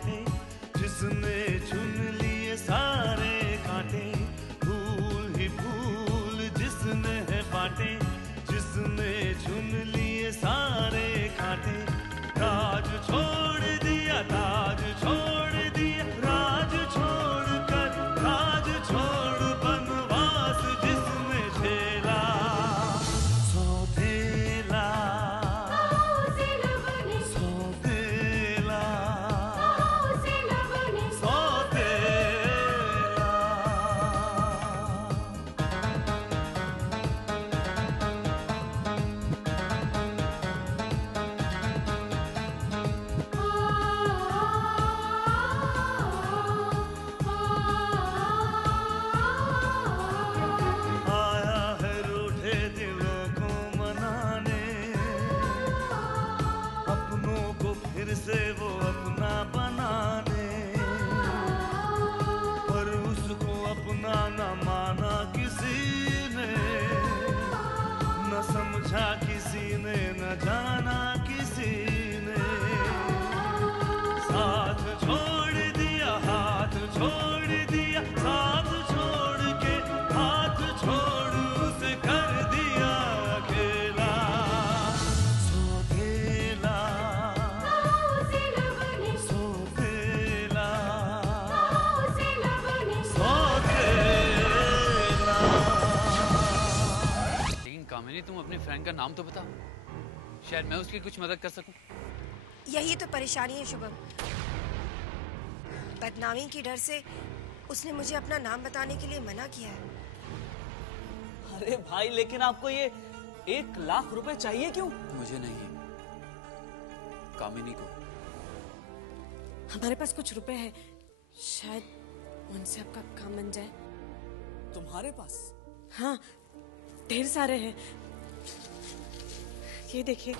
बांटे, जिसने चुन लिए सारे कांटे। फूल ही फूल जिसने है बांटे, जिसने चुन लिए सारे कांटे। राज छोड़ दिया, ताज छोड़ दिया, राज छोड़ कर राज छोड़ बनवास जिसने झेला। सौतेला सौतेला आया है रूठे दिलों को मनाने, अपनों को फिर से वो अपना बनाने। पर उसको अपना न माना किसी ने, न समझा किसी ने, न जाना किसी ने। साथ छोड़ दिया, हाथ छोड़ दिया, साथ छोड़ के हाथ छोड़ उसे कर दिया अकेला। सौतेला सौतेला सौतेला। लेकिन कामिनी, तुम अपने फ्रेंड का नाम तो बताओ, शायद मैं उसकी कुछ मदद कर सकूं। यही तो परेशानी है शुभम। बदनामी की डर से उसने मुझे अपना नाम बताने के लिए मना किया है। अरे भाई, लेकिन आपको ये 1,00,000 रुपए चाहिए क्यों? मुझे नहीं, कामिनी को। हमारे पास कुछ रुपए हैं, शायद उनसे आपका काम बन जाए। तुम्हारे पास? हाँ, ढेर सारे हैं। ये देखिए।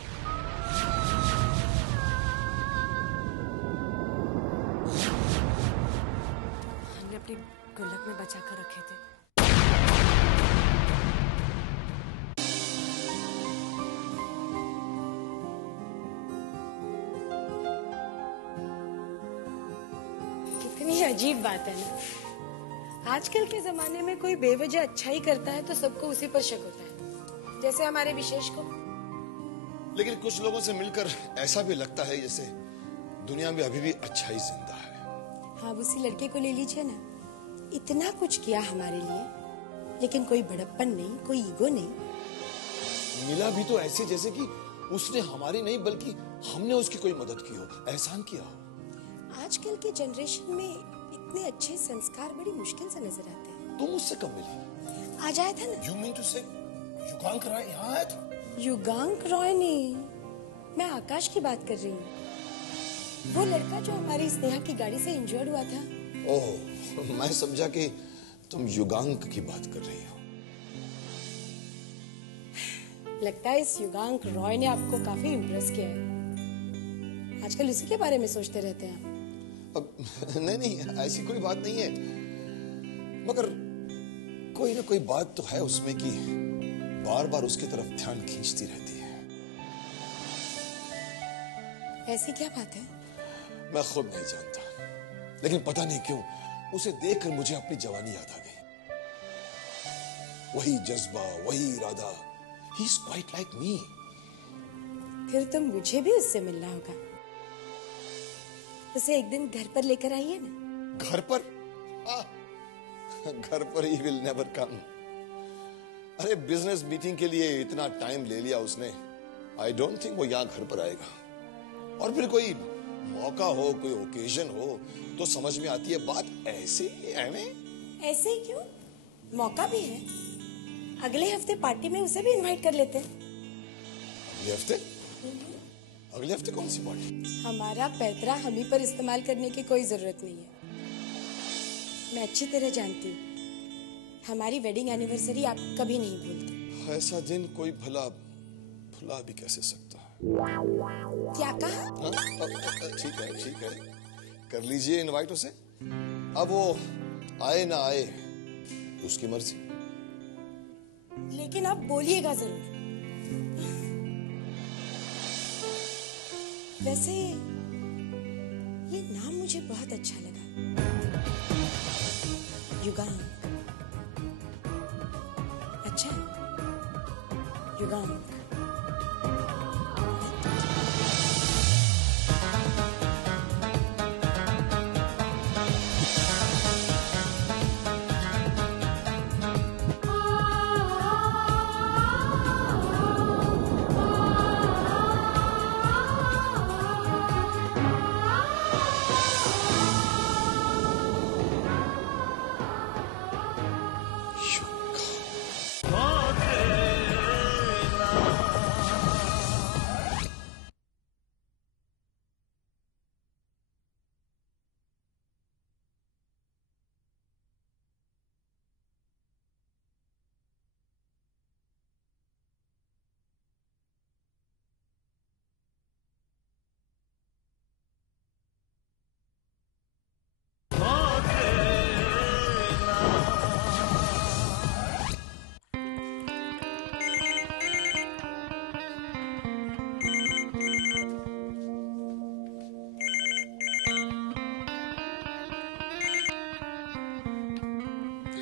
हमने अपनी गुल्लक में बचा कर रखे थे। कितनी अजीब बात है ना। आजकल के जमाने में कोई बेवजह अच्छाई करता है तो सबको उसी पर शक होता है, जैसे हमारे विशेष को। लेकिन कुछ लोगों से मिलकर ऐसा भी लगता है जैसे दुनिया में अभी भी अच्छाई जिंदा है। हाँ, उसी लड़के को ले लीजिए ना, इतना कुछ किया हमारे लिए, लेकिन कोई बड़प्पन नहीं, कोई ईगो नहीं। मिला भी तो ऐसे जैसे कि उसने हमारी नहीं बल्कि हमने उसकी कोई मदद की हो, एहसान किया हो। आजकल के जनरेशन में इतने अच्छे संस्कार बड़ी मुश्किल से नजर आते हैं। तुम उससे कब मिली? आज आया था ना। You mean to say Yugank राय यहाँ आया था? युगांक रॉय नहीं, मैं आकाश की बात कर रही हूँ। वो लड़का जो हमारी स्नेहा की गाड़ी से इंजर्ड हुआ था। ओह, मैं समझा कि तुम युगांक की बात कर रही हो। लगता है इस युगांक रॉय ने आपको काफी इम्प्रेस किया है। आजकल उसी के बारे में सोचते रहते हैं आप। अब नहीं, ऐसी कोई बात नहीं है, मगर कोई ना कोई बात तो है उसमें कि बार बार उसकी तरफ ध्यान खींचती रहती है। ऐसी क्या बात है? मैं खुद नहीं जानता, लेकिन पता नहीं क्यों उसे देखकर मुझे अपनी जवानी याद आ गई। वही जज्बा, वही इरादा। He is quite like me. फिर तो मुझे भी उससे मिलना होगा। उसे एक दिन घर पर लेकर आइए ना। घर पर? घर पर ही will never come. अरे बिजनेस मीटिंग के लिए इतना टाइम ले लिया उसने, आई डोंट थिंक वो यहाँ घर पर आएगा। और फिर कोई मौका हो, कोई ओकेजन हो तो समझ में आती है बात। ऐसे ऐसे ही क्यों, मौका भी है। अगले हफ्ते पार्टी में उसे भी इनवाइट कर लेते हैं। अगले हफ्ते? अगले हफ्ते कौन सी पार्टी? हमारा पैतरा हम ही पर इस्तेमाल करने की कोई जरूरत नहीं है। मैं अच्छी तरह जानती हूँ, हमारी वेडिंग एनिवर्सरी आप कभी नहीं भूलते। ऐसा दिन कोई भला भुला भी कैसे सकता है? क्या कहा? ठीक है, ठीक है, कर लीजिए इनवाइट उसे। अब वो आए ना आए उसकी मर्जी। लेकिन आप बोलिएगा जरूर। वैसे ये नाम मुझे बहुत अच्छा लगा, युगांक। अच्छा, युगांक।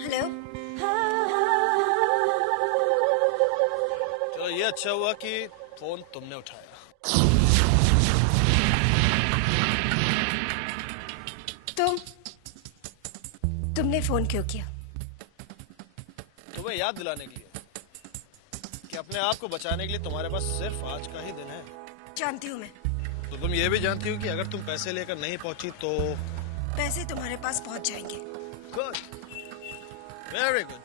हेलो। चलो ये अच्छा हुआ कि फोन तुमने उठाया। तुमने फोन क्यों किया? तुम्हें याद दिलाने के लिए कि अपने आप को बचाने के लिए तुम्हारे पास सिर्फ आज का ही दिन है। जानती हूँ मैं। तो तुम ये भी जानती हो कि अगर तुम पैसे लेकर नहीं पहुंची तो पैसे तुम्हारे पास पहुंच जाएंगे। Good, very good.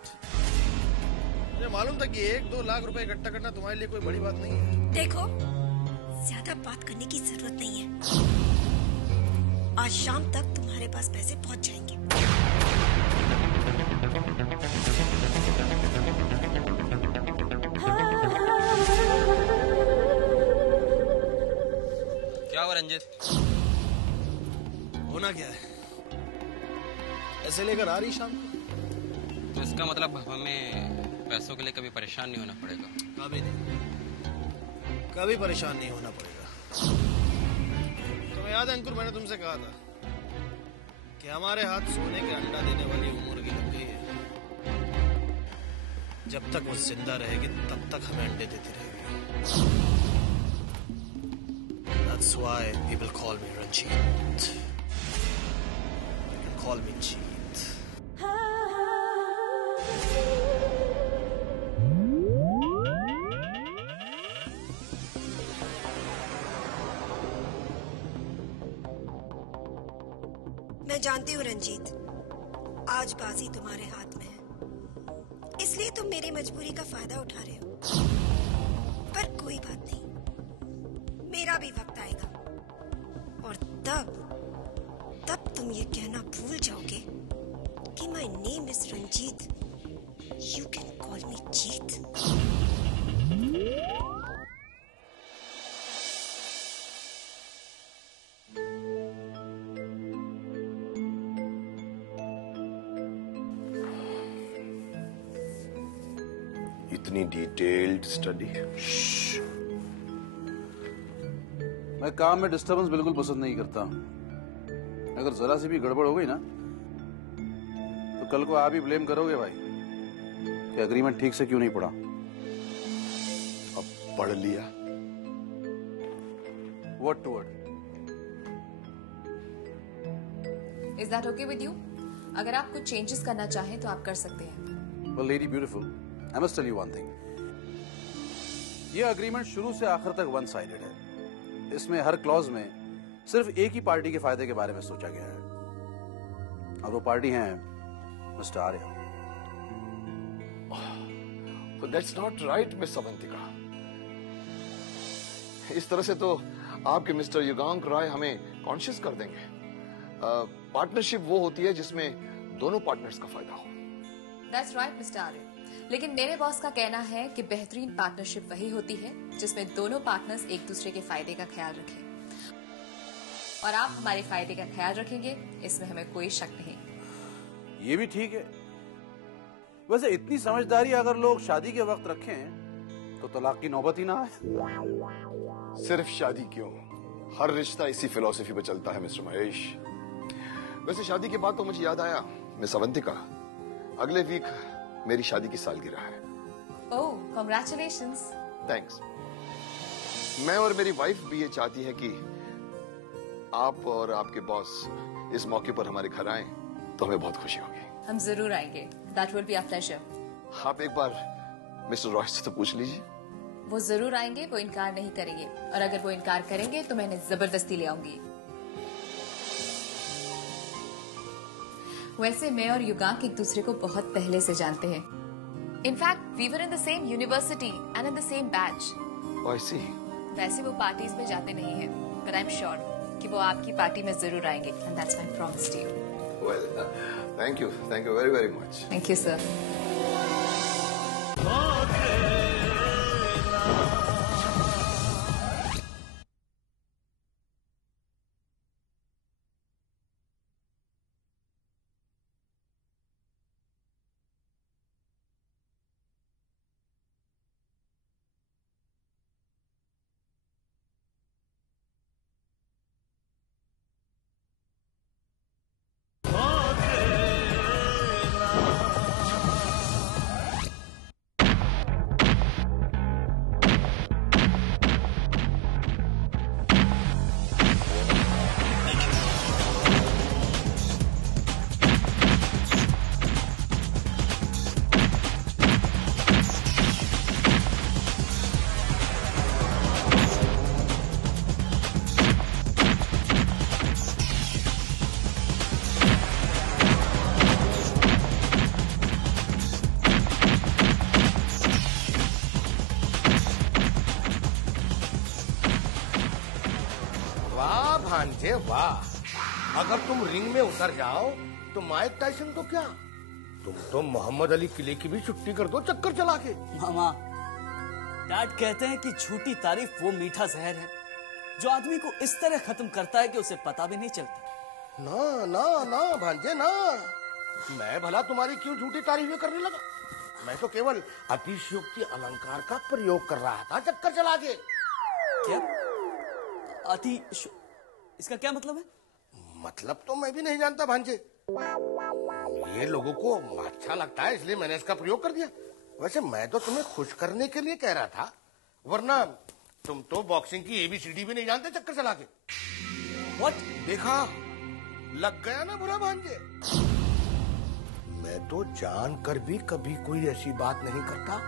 मुझे मालूम था कि 1-2 लाख रुपए इकट्ठा करना तुम्हारे लिए कोई बड़ी बात नहीं है। देखो, ज्यादा बात करने की जरूरत नहीं है। आज शाम तक तुम्हारे पास पैसे पहुंच जाएंगे। क्या हुआ रंजित? होना क्या है? ऐसे लेकर आ रही शाम को? तो इसका मतलब हमें पैसों के लिए कभी परेशान नहीं होना पड़ेगा। कभी नहीं, कभी परेशान नहीं होना पड़ेगा। तुम्हें याद है अंकुर, मैंने तुमसे कहा था कि हमारे हाथ सोने के अंडा देने वाली उम्र की लग गई है। जब तक वो जिंदा रहेगी तब तक हमें अंडे देती रहेगी। That's why people call me Ranjit. You can call me Jeet. मैं जानती हूँ रंजीत, आज बाजी तुम्हारे हाथ में है, इसलिए तुम मेरी मजबूरी का फायदा उठा रहे हो। पर कोई बात नहीं, मेरा भी वक्त आएगा और तब तुम ये कहना भूल जाओगे कि my name is Ranjit. You can call me Jeet. इतनी डिटेल्ड स्टडी। मैं काम में डिस्टरबेंस बिल्कुल पसंद नहीं करता। अगर जरा सी भी गड़बड़ हो गई ना तो कल को आप ही ब्लेम करोगे भाई कि एग्रीमेंट ठीक से क्यों नहीं पढ़ा। अब पढ़ लिया। Word to word. Is that okay with you? अगर आप कुछ चेंजेस करना चाहें तो आप कर सकते हैं। Well lady beautiful, I must tell you one thing. ये एग्रीमेंट शुरू से आखिर तक वन साइडेड है। इसमें हर क्लॉज में सिर्फ एक ही पार्टी के फायदे के बारे में सोचा गया है और वो पार्टी है mister Arya. That's not right miss Avantika. इस तरह से तो आपके मिस्टर युगांक राय हमें कॉन्शियस कर देंगे। पार्टनरशिप वो होती है जिसमें दोनों पार्टनर्स का फायदा हो। दैट्स राइट मिस्टर आर्य, लेकिन मेरे बॉस का कहना है कि बेहतरीन पार्टनरशिप वही होती है जिसमें दोनों पार्टनर्स एक दूसरे के फायदे का ख्याल रखें। और आप हमारे फायदे का ख्याल रखेंगे, इसमें हमें कोई शक नहीं। ये भी ठीक है। वैसे इतनी समझदारी अगर लोग शादी के वक्त रखें तो तलाक की नौबत ही ना आए। सिर्फ शादी क्यों, हर रिश्ता इसी फिलॉसफी पे चलता है मिस्टर महेश। वैसे शादी के बाद तो मुझे याद आया, मिस अवंतिका, अगले वीक मेरी शादी की सालगिरह है। ओह, कांग्रेचुलेशंस। थैंक्स। मैं और मेरी वाइफ भी ये चाहती है कि आप और आपके बॉस इस मौके पर हमारे घर आए तो हमें बहुत खुशी होगी। हम जरूर आएंगे। That will be a pleasure. आप एक बार मिस्टर रॉय से तो पूछ लीजिए। वो जरूर आएंगे, वो इनकार नहीं करेंगे, और अगर वो इनकार करेंगे तो मैं इन्हें जबरदस्ती ले आऊंगी। वैसे मैं और युगांक एक दूसरे को बहुत पहले से जानते हैं। In fact we were in the same university and in the same batch. I see. वैसे वो पार्टीज में जाते नहीं हैं, but I'm sure कि वो आपकी पार्टी में जरूर आएंगे, and that's my promise to you. Well, thank you very very much. Thank you, sir. भांजे वाह, अगर तुम रिंग में उतर जाओ तो माइक टाइसन तो क्या, तुम तो मोहम्मद अली किले की भी छुट्टी कर दो चक्कर चला के। मामा, डैड कहते हैं कि झूठी तारीफ वो मीठा जहर है जो आदमी को इस तरह खत्म करता है कि उसे पता भी नहीं चलता। ना ना ना भांजे ना, मैं भला तुम्हारी क्यों झूठी तारीफें करने लगा? मैं तो केवल अतिशयोक्ति अलंकार का प्रयोग कर रहा था चक्कर चला के। क्या इसका क्या मतलब है? मतलब तो मैं भी नहीं जानता भांजे, ये लोगों को अच्छा लगता है इसलिए मैंने इसका प्रयोग कर दिया। वैसे मैं तो तुम्हें खुश करने के लिए कह रहा था, वरना तुम तो बॉक्सिंग की ABCD भी नहीं जानते चक्कर चला के। What? देखा, लग गया ना बुरा भांजे। मैं तो जानकर भी कभी कोई ऐसी बात नहीं करता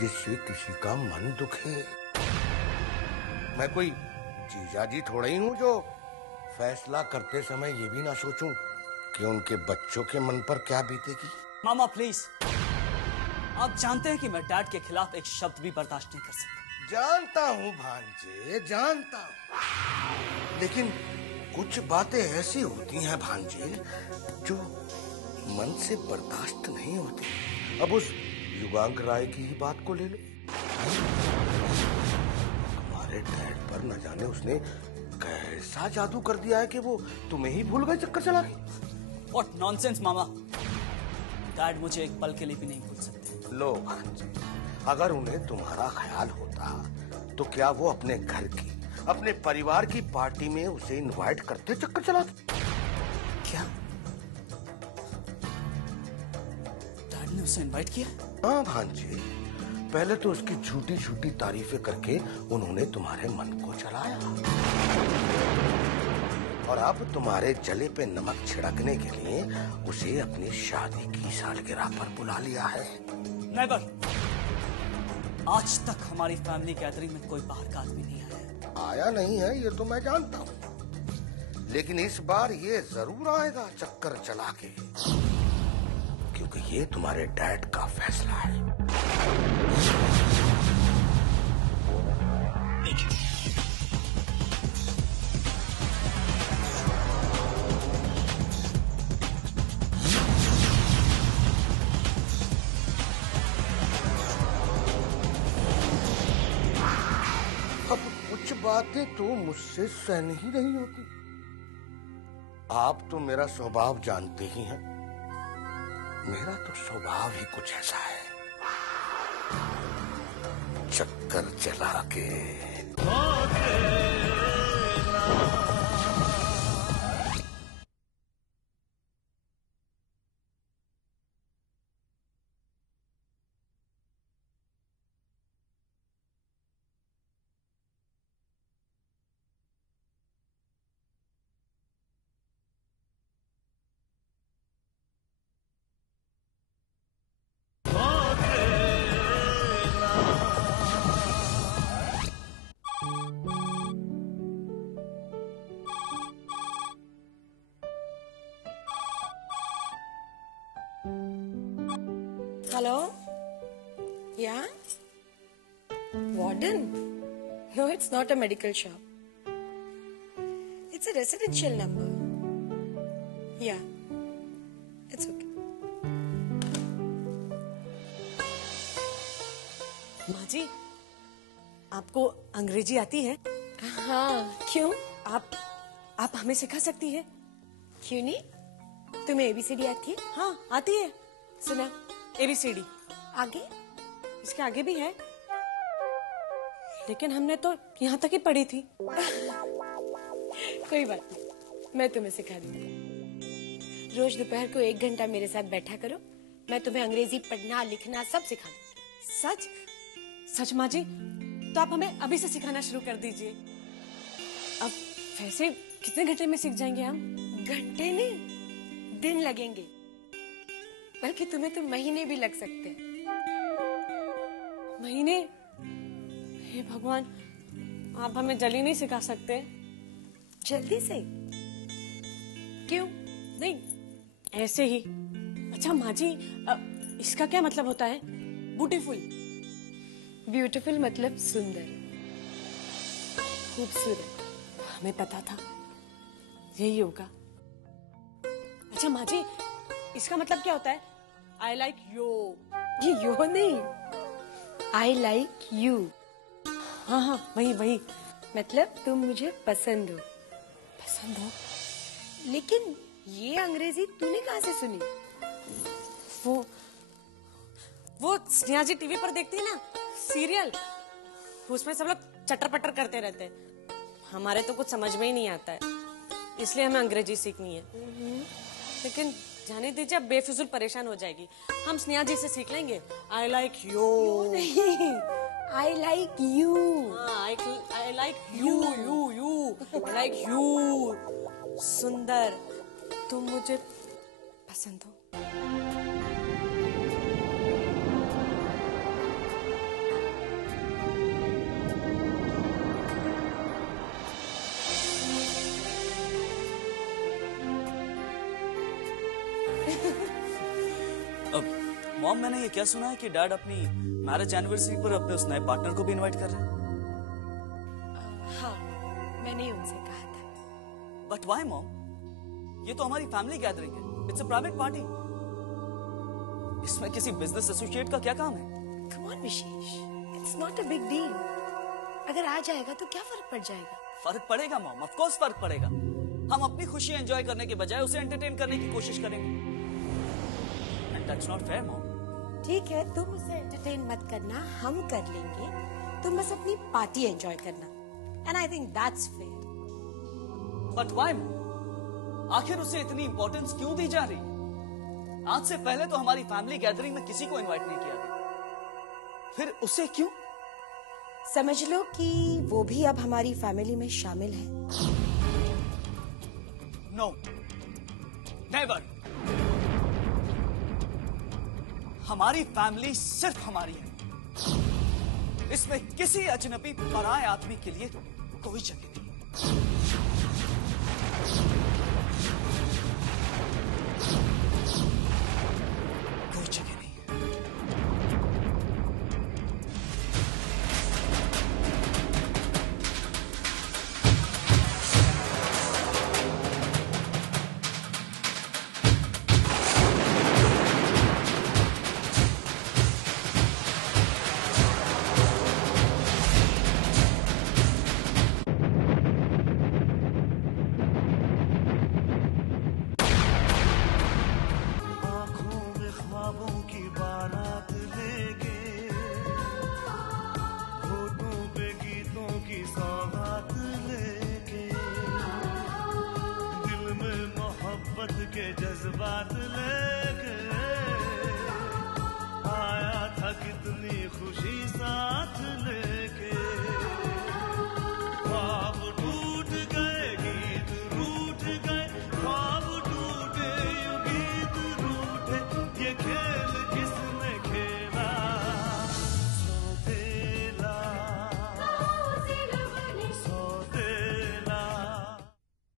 जिससे किसी का मन दुखे। मैं कोई जीजाजी थोड़ा ही हूँ जो फैसला करते समय ये भी ना सोचूं कि उनके बच्चों के मन पर क्या बीतेगी। मामा प्लीज, आप जानते हैं कि मैं डैड के खिलाफ एक शब्द भी बर्दाश्त नहीं कर सकता। जानता हूँ भांजे, जानता हूँ, लेकिन कुछ बातें ऐसी होती हैं भांजे जो मन से बर्दाश्त नहीं होती। अब उस युगांक राय की ही बात को ले लो। हमारे डैड पर न जाने उसने कैसा जादू कर दिया है कि वो तुम्हें ही भूल गए चक्कर चला के। What nonsense मामा, डैड मुझे एक पल के लिए भी नहीं भूल सकते। लो भांजे, अगर उन्हें तुम्हारा ख्याल होता तो क्या वो अपने घर की, अपने परिवार की पार्टी में उसे इनवाइट करते चक्कर चला के? क्या डैड ने उसे इनवाइट किया? हाँ भांजे, पहले तो उसकी झूठी झूठी तारीफें करके उन्होंने तुम्हारे मन को चलाया, और अब तुम्हारे जले पे नमक छिड़कने के लिए उसे अपनी शादी की सालगिरह पर बुला लिया है। नेवर, आज तक हमारी फैमिली गैदरिंग में कोई बाहर का आदमी नहीं आया। आया नहीं है ये तो मैं जानता हूँ, लेकिन इस बार ये जरूर आएगा चक्कर चला के, क्योंकि ये तुम्हारे डैड का फैसला है। अब कुछ बातें तो मुझसे सहन ही नहीं होती। आप तो मेरा स्वभाव जानते ही हैं, मेरा तो स्वभाव ही कुछ ऐसा है, चक्कर चला के। Hello? Yeah? Warden? No, it's not a medical shop. It's a residential number. Yeah. It's okay. माँ जी, आपको अंग्रेजी आती है? हाँ, क्यों? आप हमें सिखा सकती है? क्यों नहीं? तुम्हें ABCD आती है? हाँ, आती है। सुना, ABCD। आगे? इसके आगे भी है, लेकिन हमने तो यहाँ तक ही पढ़ी थी। कोई बात नहीं, मैं तुम्हें सिखा दूंगी। रोज दोपहर को 1 घंटा मेरे साथ बैठा करो, मैं तुम्हें अंग्रेजी पढ़ना लिखना सब सिखा दूंगी। सच? सच माँ जी? तो आप हमें अभी से सिखाना शुरू कर दीजिए। अब वैसे कितने घंटे में सीख जाएंगे हम? घंटे नहीं, दिन लगेंगे, बल्कि तुम्हें तो महीने भी लग सकते हैं। महीने? हे भगवान, आप हमें जल्दी नहीं सिखा सकते? जल्दी से? क्यों? नहीं, ऐसे ही। अच्छा माँ जी, इसका क्या मतलब होता है? ब्यूटीफुल। ब्यूटीफुल मतलब सुंदर, खूबसूरत। हमें पता था यही होगा। अच्छा माँ जी, इसका मतलब क्या होता है? I like you। ये यो नहीं, I like you। हाँ हाँ, वही। मतलब तुम मुझे पसंद हो। पसंद हो? लेकिन ये अंग्रेजी तूने कहाँ से सुनी? वो स्नेहा जी टीवी पर देखती है ना, सीरियल, उसमें सब लोग चटर पटर करते रहते हैं। हमारे तो कुछ समझ में ही नहीं आता है, इसलिए हमें अंग्रेजी सीखनी है। लेकिन जाने दीजिए, अब बेफिजूल परेशान हो जाएगी। हम स्नेहा जी से सीख लेंगे। I like you। नहीं, I like you। I like you। I like you। सुंदर, तुम मुझे पसंद हो। मॉम, मैंने ये क्या सुना है कि डैड अपनी मैरिज एनिवर्सरी पर अपने उस नए पार्टनर को भी इनवाइट कर रहे हैं? हाँ, मैंने उनसे कहा था। But why mom? ये तो हमारी फैमिली गैदरिंग है। It's a private party. इसमें किसी बिजनेस एसोसिएट का क्या काम है? Come on, wishes, it's not a big deal। अगर आ जाएगा तो क्या फर्क पड़ जाएगा? फर्क पड़ेगा मॉम, ऑफ कोर्स फर्क पड़ेगा। हम अपनी खुशी एंजॉय करने के बजाय उसे एंटरटेन करने की कोशिश करेंगे। And that's not fair mom. ठीक है, तुम उसे एंटरटेन मत करना, हम कर लेंगे। तुम बस अपनी पार्टी एंजॉय करना। And I think that's fair. But why? आखिर उसे इतनी इंपॉर्टेंस क्यों दी जा रही? आज से पहले तो हमारी फैमिली गैदरिंग में किसी को इनवाइट नहीं किया गया, फिर उसे क्यों? समझ लो कि वो भी अब हमारी फैमिली में शामिल है। No, never. हमारी फैमिली सिर्फ हमारी है। इसमें किसी अजनबी पराये आदमी के लिए कोई जगह नहीं। कोई जगह नहीं। के जज्बात ले